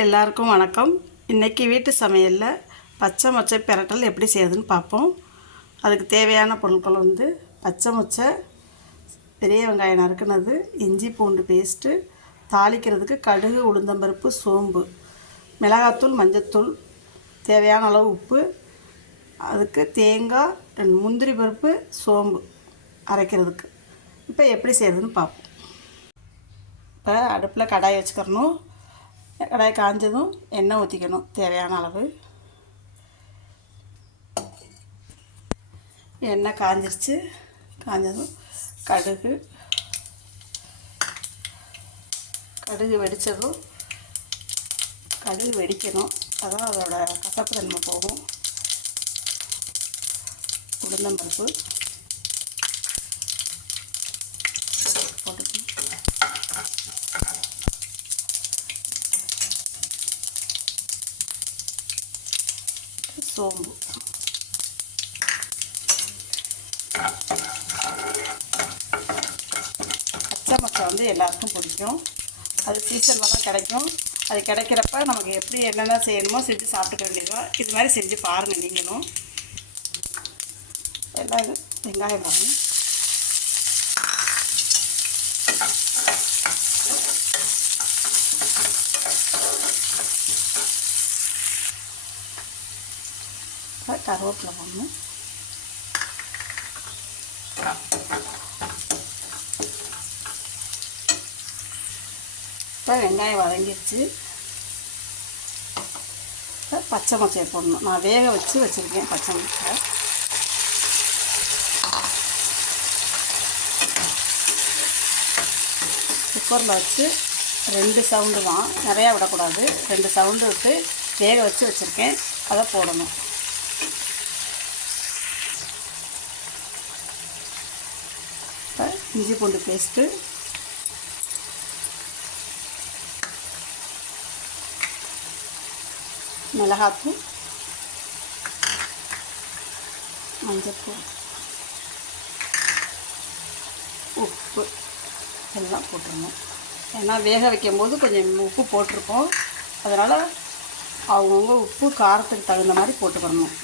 எல்லாருக்கும் வணக்கம். இன்றைக்கி வீட்டு சமையலில் பச்சை மொச்சை பிரட்டல் எப்படி செய்யுதுன்னு பார்ப்போம். அதுக்கு தேவையான பொருட்கள் வந்து பச்சை மொச்சை பெரிய வெங்காயம் நறுக்கினது இஞ்சி பூண்டு பேஸ்ட்டு தாளிக்கிறதுக்கு கடுகு உளுந்தம்பருப்பு சோம்பு மிளகாத்தூள் மஞ்சத்தூள் தேவையான அளவு உப்பு அதுக்கு தேங்காய் முந்திரி பருப்பு சோம்பு அரைக்கிறதுக்கு. இப்போ எப்படி செய்யுதுன்னு பார்ப்போம். இப்போ அடுப்பில் கடாய் வச்சுக்கிறணும். கடாய் காஞ்சதும் எண்ணெய் ஊற்றிக்கணும் தேவையான அளவு. எண்ணெய் காஞ்சிருச்சு. காஞ்சதும் கடுகு. கடுகு வெடித்ததும் கடுகு வெடிக்கணும். அதான் அதோட கசப்பு தன்மை போகும். உளுந்தம்பருப்பு போட்டுக்கணும் சோம்பு. பச்சை மச்சை வந்து எல்லாருக்கும் பிடிக்கும். அது சீசனில் தான் கிடைக்கும். அது கிடைக்கிறப்ப நமக்கு எப்படி என்னென்ன செய்யணுமோ செஞ்சு சாப்பிட்டுக்க வேண்டியதோ இது மாதிரி செஞ்சு பாருங்கள் நீங்களும். எல்லாம் இது வெங்காயம் பாருங்கள் கருவேப்பிலை போடணும் இப்போ வெங்காயம் வதங்கிடுச்சு. இப்போ பச்சை மொச்சையை போடணும். நான் வேக வச்சு வச்சுருக்கேன் பச்சை மொச்சை குக்கரில் வச்சு ரெண்டு சவுண்டு தான். நிறையா விடக்கூடாது. ரெண்டு சவுண்டு விட்டு வேக வச்சு வச்சுருக்கேன். அதை போடணும் இப்போ இஞ்சி பூண்டு பேஸ்ட்டு. மிளகாத்தூள். மஞ்சத்தூள். உப்பு. எல்லாம் போட்டுருணும். ஏன்னா வேக வைக்கும்போது கொஞ்சம் உப்பு போட்டிருப்போம் அதனால் அவங்கவுங்க உப்பு காரத்துக்கு தகுந்த மாதிரி போட்டுக்கணும்.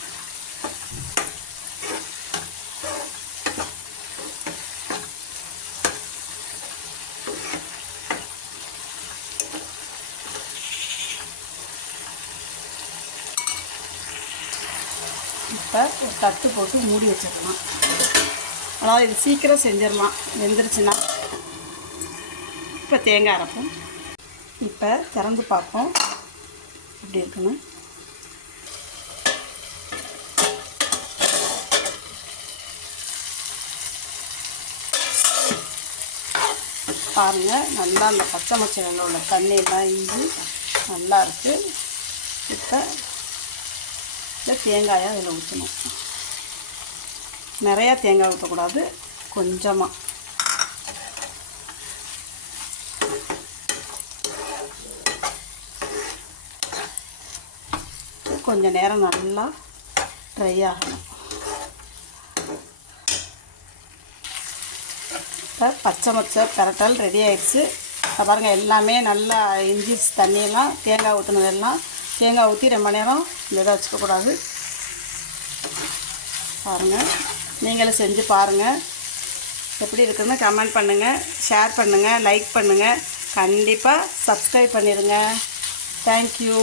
இப்போ ஒரு தட்டு போட்டு மூடி வச்சிடலாம் அதாவது இது சீக்கிரம் செஞ்சிடலாம் வெந்துருச்சுன்னா இப்போ தேங்காய் அரைப்போம். இப்போ திறந்து பார்ப்போம். இப்படி இருக்கணும். பாருங்கள் நல்லா அந்த பச்சை மச்சைகளில் உள்ள தண்ணியெல்லாம் இஞ்சி நல்லா இருக்குது இப்போ இல்லை தேங்காயை அதில் ஊற்றணும். நிறையா தேங்காய் ஊற்றக்கூடாது கொஞ்சமாக கொஞ்சம் நேரம் நல்லா ட்ரை ஆகணும். இப்போ பச்சை மொச்சை பரட்டல் ரெடி ஆயிடுச்சு. பாருங்கள் எல்லாமே நல்லா இஞ்சி தண்ணியெல்லாம் தேங்காய் ஊற்றுனதெல்லாம் தேங்காய் ஊற்றி ரொம்ப நேரம் இந்த வச்சுக்கக்கூடாது. பாருங்கள் நீங்களும் செஞ்சு பாருங்கள் எப்படி இருக்குதுன்னு கமெண்ட் பண்ணுங்கள் ஷேர் பண்ணுங்கள் லைக் பண்ணுங்கள் கண்டிப்பாக சப்ஸ்கிரைப் பண்ணிடுங்க. தேங்க்யூ